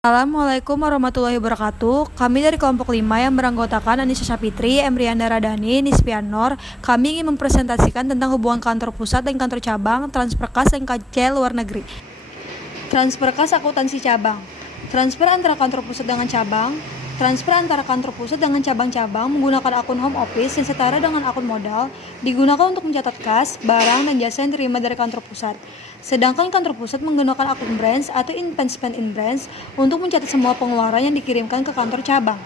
Assalamualaikum warahmatullahi wabarakatuh. Kami dari kelompok 5 yang beranggotakan Anissa Sapitri, Emrianda Radani, Nisfian Nur. Kami ingin mempresentasikan tentang hubungan kantor pusat dan kantor cabang, Transperkas dan KC luar negeri. Transperkas akuntansi cabang. Transfer antara kantor pusat dengan cabang. Transfer antara kantor pusat dengan cabang-cabang menggunakan akun home office yang setara dengan akun modal digunakan untuk mencatat kas, barang, dan jasa yang diterima dari kantor pusat. Sedangkan kantor pusat menggunakan akun branch atau investment in branch untuk mencatat semua pengeluaran yang dikirimkan ke kantor cabang.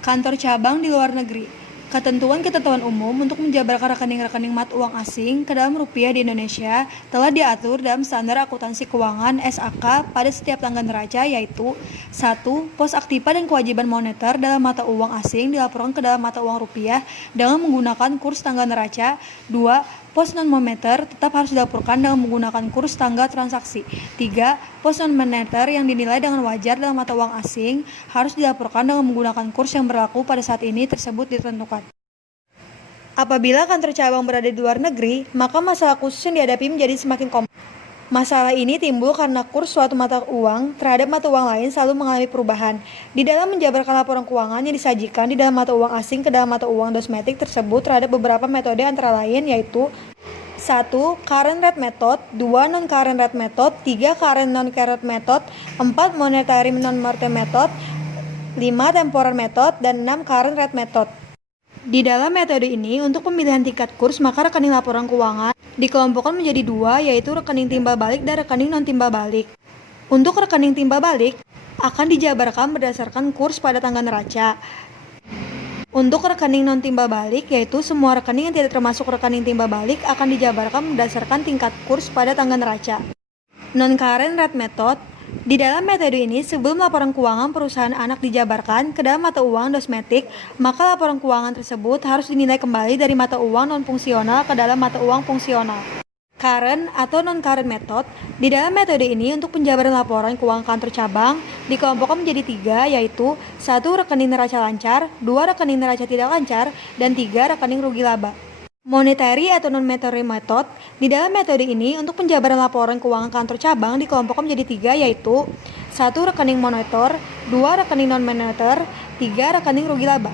Kantor cabang di luar negeri. Ketentuan-ketentuan umum untuk menjabarkan rekening-rekening mata uang asing ke dalam rupiah di Indonesia telah diatur dalam Standar Akuntansi Keuangan (SAK) pada setiap tanggal neraca, yaitu 1. Pos aktiva dan kewajiban moneter dalam mata uang asing dilaporkan ke dalam mata uang rupiah dengan menggunakan kurs tanggal neraca. 2. Pos non-moneter tetap harus dilaporkan dengan menggunakan kurs tanggal transaksi. 3. Pos non-moneter yang dinilai dengan wajar dalam mata uang asing harus dilaporkan dengan menggunakan kurs yang berlaku pada saat ini tersebut ditentukan. Apabila kantor cabang berada di luar negeri, maka masalah khusus yang dihadapi menjadi semakin kompleks. Masalah ini timbul karena kurs suatu mata uang terhadap mata uang lain selalu mengalami perubahan. Di dalam menjabarkan laporan keuangan yang disajikan di dalam mata uang asing ke dalam mata uang domestik tersebut terhadap beberapa metode antara lain, yaitu 1. Current rate method, 2. Non-current rate method, 3. Current non-current method, 4. Monetary non-monetary method, 5. Temporal method, dan 6. Current rate method. Di dalam metode ini, untuk pemilihan tingkat kurs, maka rekening laporan keuangan dikelompokkan menjadi dua, yaitu rekening timbal balik dan rekening non-timbal balik. Untuk rekening timbal balik, akan dijabarkan berdasarkan kurs pada tanggal neraca. Untuk rekening non-timbal balik, yaitu semua rekening yang tidak termasuk rekening timbal balik akan dijabarkan berdasarkan tingkat kurs pada tanggal neraca. Non-current rate method. Di dalam metode ini, sebelum laporan keuangan perusahaan anak dijabarkan ke dalam mata uang domestik, maka laporan keuangan tersebut harus dinilai kembali dari mata uang non-fungsional ke dalam mata uang fungsional. Current atau non-current method. Di dalam metode ini, untuk penjabaran laporan keuangan kantor cabang dikelompokkan menjadi 3, yaitu 1. Rekening neraca lancar, 2. Rekening neraca tidak lancar, dan 3. Rekening rugi laba. Monetary atau non-monetary method. Di dalam metode ini, untuk penjabaran laporan keuangan kantor cabang dikelompokkan menjadi 3, yaitu 1. Rekening moneter, 2. Rekening non-moneter, 3. Rekening rugi laba.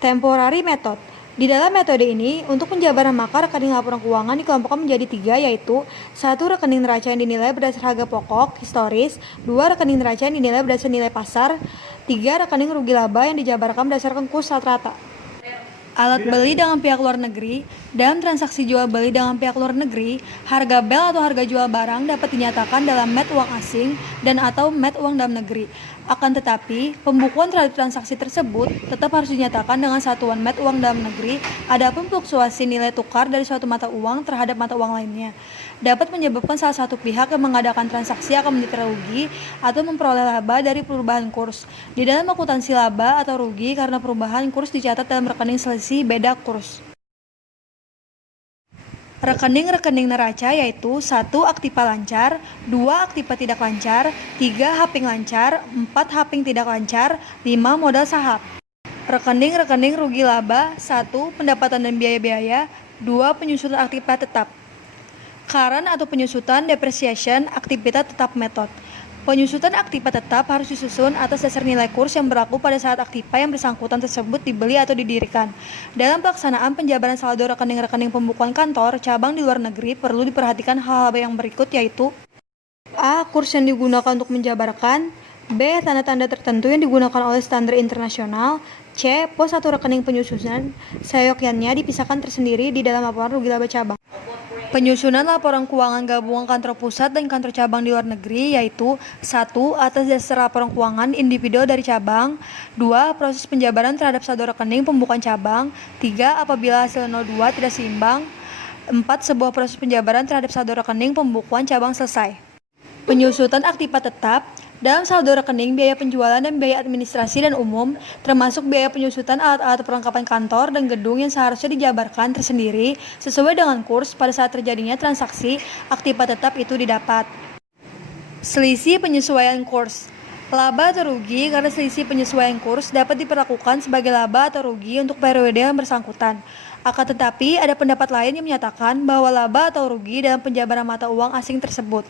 Temporary method. Di dalam metode ini, untuk penjabaran maka rekening laporan keuangan dikelompokkan menjadi 3, yaitu 1. Rekening neraca yang dinilai berdasar harga pokok historis, 2. Rekening neraca yang dinilai berdasar nilai pasar, 3. Rekening rugi laba yang dijabarkan berdasarkan kurs rata-rata. Alat beli dengan pihak luar negeri. Dalam transaksi jual beli dengan pihak luar negeri, harga bel atau harga jual barang dapat dinyatakan dalam mat uang asing dan atau mat uang dalam negeri. Akan tetapi, pembukuan terhadap transaksi tersebut tetap harus dinyatakan dengan satuan mat uang dalam negeri. Adapun fluktuasi nilai tukar dari suatu mata uang terhadap mata uang lainnya dapat menyebabkan salah satu pihak yang mengadakan transaksi akan menderita rugi atau memperoleh laba dari perubahan kurs. Di dalam akuntansi, laba atau rugi karena perubahan kurs dicatat dalam rekening selisih beda kurs. Rekening-rekening neraca yaitu 1. Aktiva lancar, 2. Aktiva tidak lancar, 3. Haping lancar, 4. Haping tidak lancar, 5. Modal saham. Rekening-rekening rugi laba. 1. Pendapatan dan biaya-biaya, 2. Penyusutan aktiva tetap. Current atau penyusutan depreciation aktivitas tetap method. Penyusutan aktiva tetap harus disusun atas dasar nilai kurs yang berlaku pada saat aktiva yang bersangkutan tersebut dibeli atau didirikan. Dalam pelaksanaan penjabaran saldo rekening-rekening pembukuan kantor cabang di luar negeri perlu diperhatikan hal-hal yang berikut, yaitu A. Kurs yang digunakan untuk menjabarkan, B. Tanda-tanda tertentu yang digunakan oleh standar internasional, C. Pos atau rekening penyusunan seyogyanya dipisahkan tersendiri di dalam laporan rugi laba cabang. Penyusunan laporan keuangan gabungan kantor pusat dan kantor cabang di luar negeri yaitu 1. Atas dasar laporan keuangan individu dari cabang, 2. Proses penjabaran terhadap saldo rekening pembukuan cabang, 3. Apabila hasil 02 tidak seimbang, 4. Sebuah proses penjabaran terhadap saldo rekening pembukuan cabang selesai. Penyusutan aktiva tetap. Dalam saldo rekening, biaya penjualan dan biaya administrasi dan umum, termasuk biaya penyusutan alat-alat perlengkapan kantor dan gedung yang seharusnya dijabarkan tersendiri sesuai dengan kurs pada saat terjadinya transaksi aktiva tetap itu didapat. Selisih penyesuaian kurs. Laba atau rugi karena selisih penyesuaian kurs dapat diperlakukan sebagai laba atau rugi untuk periode yang bersangkutan. Akan tetapi, ada pendapat lain yang menyatakan bahwa laba atau rugi dalam penjabaran mata uang asing tersebut.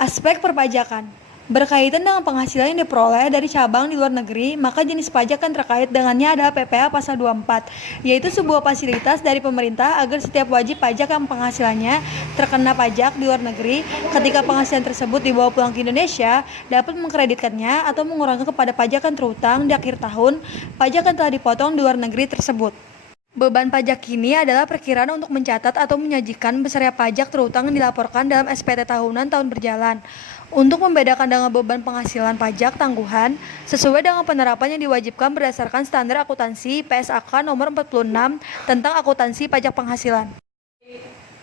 Aspek perpajakan. Berkaitan dengan penghasilan yang diperoleh dari cabang di luar negeri, maka jenis pajak yang terkait dengannya adalah PPh Pasal 24, yaitu sebuah fasilitas dari pemerintah agar setiap wajib pajak yang penghasilannya terkena pajak di luar negeri, ketika penghasilan tersebut dibawa pulang ke Indonesia, dapat mengkreditkannya atau mengurangi kepada pajak yang terutang di akhir tahun, pajak yang telah dipotong di luar negeri tersebut. Beban pajak ini adalah perkiraan untuk mencatat atau menyajikan besarnya pajak terutang yang dilaporkan dalam SPT tahunan tahun berjalan. Untuk membedakan dengan beban penghasilan pajak tangguhan, sesuai dengan penerapan yang diwajibkan berdasarkan standar akuntansi PSAK nomor 46 tentang akuntansi pajak penghasilan.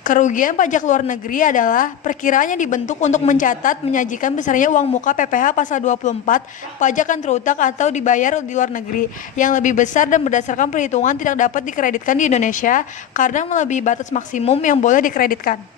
Kerugian pajak luar negeri adalah perkiraan yang dibentuk untuk mencatat menyajikan besarnya uang muka PPh Pasal 24 pajak yang terutang atau dibayar di luar negeri yang lebih besar dan berdasarkan perhitungan tidak dapat dikreditkan di Indonesia karena melebihi batas maksimum yang boleh dikreditkan.